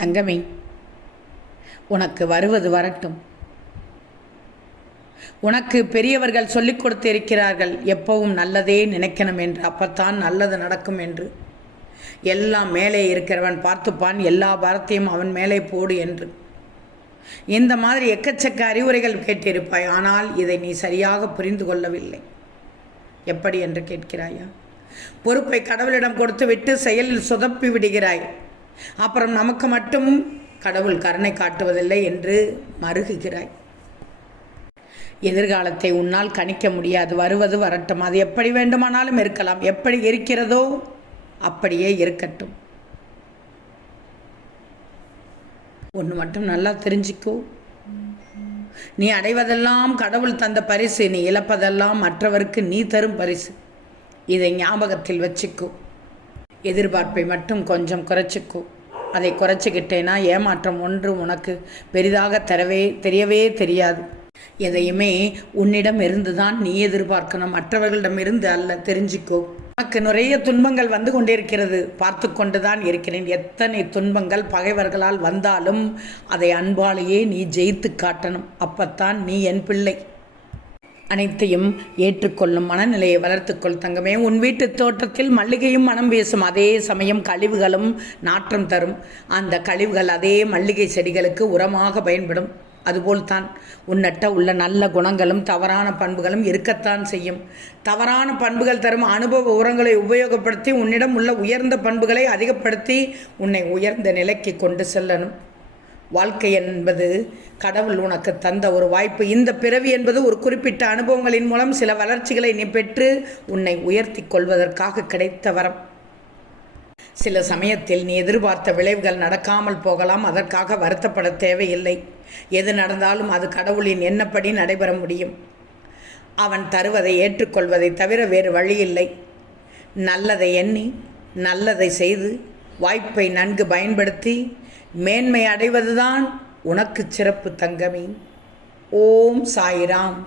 தங்கமே, உனக்கு வருவது வரட்டும். உனக்கு பெரியவர்கள் சொல்லிக் கொடுத்து இருக்கிறார்கள், எப்பவும் நல்லதே நினைக்கணும் என்று, அப்பத்தான் நல்லது நடக்கும் என்று. எல்லாம் மேலே இருக்கிறவன் பார்த்துப்பான், எல்லா பாரத்தையும் அவன் மேலே போடு என்று. இந்த மாதிரி எக்கச்சக்க அறிவுரைகள் கேட்டிருப்பாய். ஆனால் இதை நீ சரியாக புரிந்து கொள்ளவில்லை. எப்படி என்று கேட்கிறாயா? பொறுப்பை கடவுளிடம் கொடுத்து விட்டு செயலில் சொதப்பி விடுகிறாய். அப்புறம் நமக்கு மட்டும் கடவுள் கருணை காட்டுவதில்லை என்று மறுகுகிறாய். எதிர்காலத்தை உன்னால் கணிக்க முடியாது. வருவது வரட்டும். அது எப்படி வேண்டுமானாலும் இருக்கலாம். எப்படி இருக்கிறதோ அப்படியே இருக்கட்டும். ஒன்று மட்டும் நல்லா தெரிஞ்சிக்கோ, நீ அடைவதெல்லாம் கடவுள் தந்த பரிசு, நீ இழப்பதெல்லாம் மற்றவருக்கு நீ தரும் பரிசு. இதை ஞாபகத்தில் வச்சுக்கோ. எதிர்பார்ப்பை மட்டும் கொஞ்சம் குறைச்சிக்கோ. அதை குறைச்சிக்கிட்டேன்னா ஏமாற்றம் ஒன்று உனக்கு பெரிதாக தெரியவே தெரியாது. எதையுமே உன்னிடம் இருந்து தான் நீ எதிர்பார்க்கணும், மற்றவர்களிடம் இருந்து அல்ல. தெரிஞ்சிக்கோ. உனக்கு நிறைய துன்பங்கள் வந்து கொண்டிருக்கிறது, பார்த்து கொண்டு தான் இருக்கிறேன். எத்தனை துன்பங்கள் பகைவர்களால் வந்தாலும் அதை அன்பாலேயே நீ ஜெயித்து காட்டணும். அப்பத்தான் நீ என் பிள்ளை. அனைத்தையும் ஏற்றுக்கொள்ளும் மனநிலையை வளர்த்துக்கொள் தங்கமே. உன் வீட்டு தோட்டத்தில் மல்லிகையும் மனம் வீசும், அதே சமயம் கழிவுகளும் நாற்றம் தரும். அந்த கழிவுகள் அதே மல்லிகை செடிகளுக்கு உரமாக பயன்படும். அதுபோல்தான் உன்னட்ட உள்ள நல்ல குணங்களும் தவறான பண்புகளும் இருக்கத்தான் செய்யும். தவறான பண்புகள் தரும் அனுபவ உரங்களை உபயோகப்படுத்தி உன்னிடம் உள்ள உயர்ந்த பண்புகளை அதிகப்படுத்தி உன்னை உயர்ந்த நிலைக்கு கொண்டு செல்லணும். வாழ்க்கை என்பது கடவுள் உனக்கு தந்த ஒரு வாய்ப்பு. இந்த பிறவி என்பது ஒரு குறிப்பிட்ட அனுபவங்களின் மூலம் சில வளர்ச்சிகளை நீ பெற்று உன்னை உயர்த்தி கொள்வதற்காக கிடைத்த வரம். சில சமயத்தில் நீ எதிர்பார்த்த விளைவுகள் நடக்காமல் போகலாம். அதற்காக வருத்தப்பட தேவையில்லை. எது நடந்தாலும் அது கடவுளின் எண்ணப்படி நடைபெற முடியும். அவன் தருவதை ஏற்றுக்கொள்வதை தவிர வேறு வழியில்லை. நல்லதை எண்ணி நல்லதை செய்து வாய்ப்பை நன்கு பயன்படுத்தி மேன்மை அடைவதுதான் உனக்கு சிறப்பு தங்கமே. ஓம் சாய்ராம்.